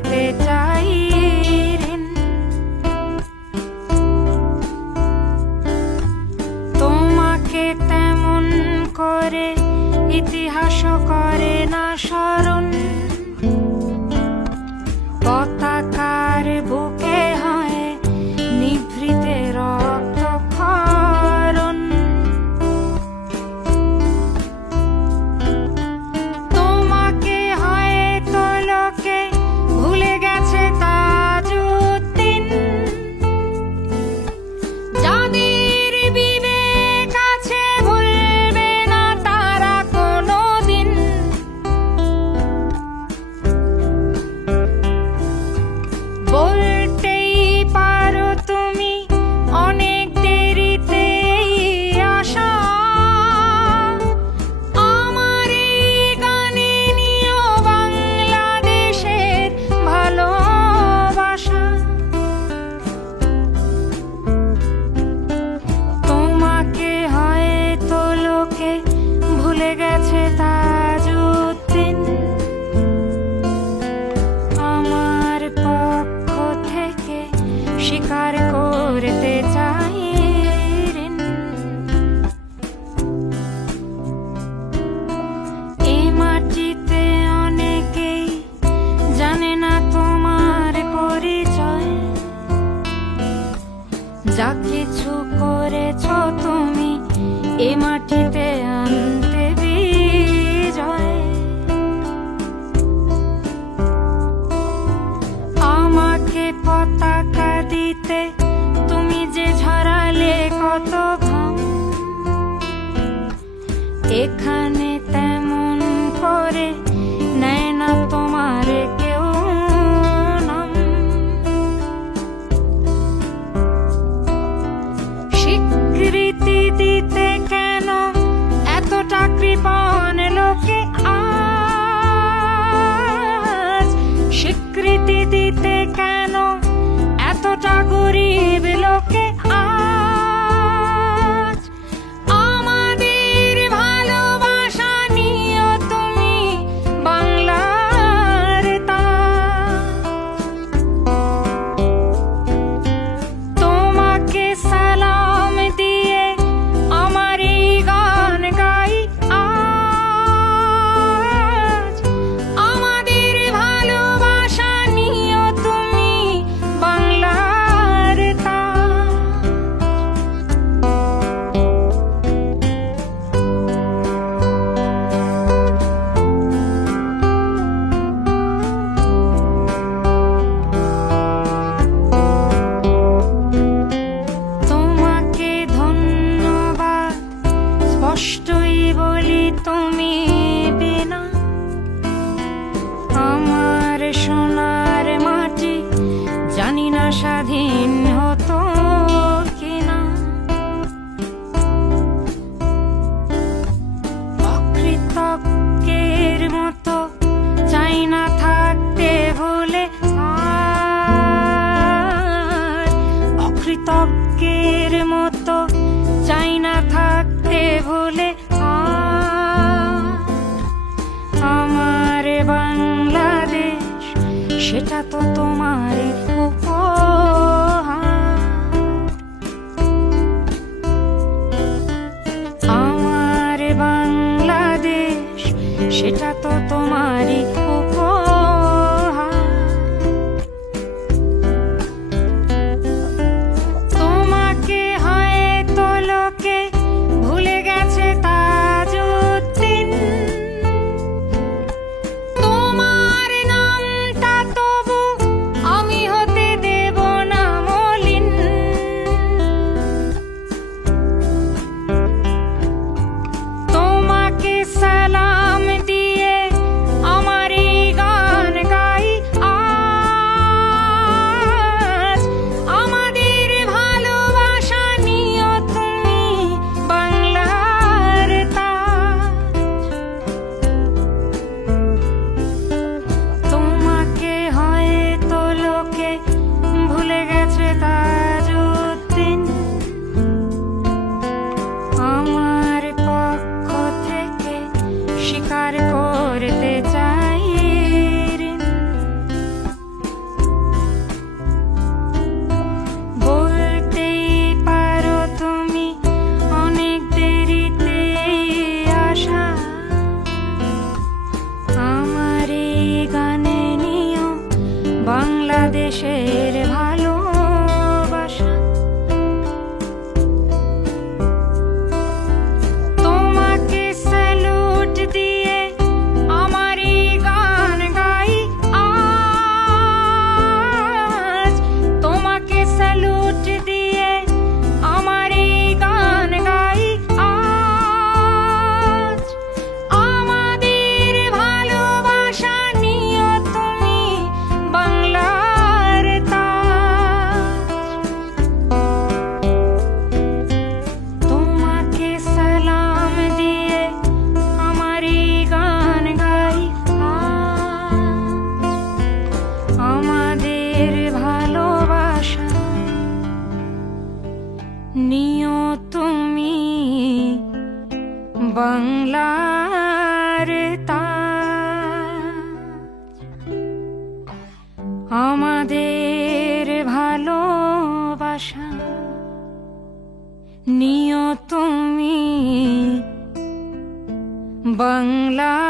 suerte. Chao. পক্ষ থেকে করতে চাই মাটিতে অনেকেই জানে না তোমার যা কিছু করেছ তুমি এ মাটিতে এখানে তেমন করে নেয় না তোমার কেউ স্বীকৃতি দিতে কেন এত এতটা কৃপণ লোকে আজ? স্বীকৃতি দিতে কেন না থাকতে হলে অকৃতজ্ঞের মতো চাই না থাকতে হলে আমার বাংলাদেশ, সেটা তো তোমারই আমার বাংলাদেশ, সেটা বাংলাদেশের ভাই বাংলার আমাদের ভালোবাসা নিয় তুমি বাংলা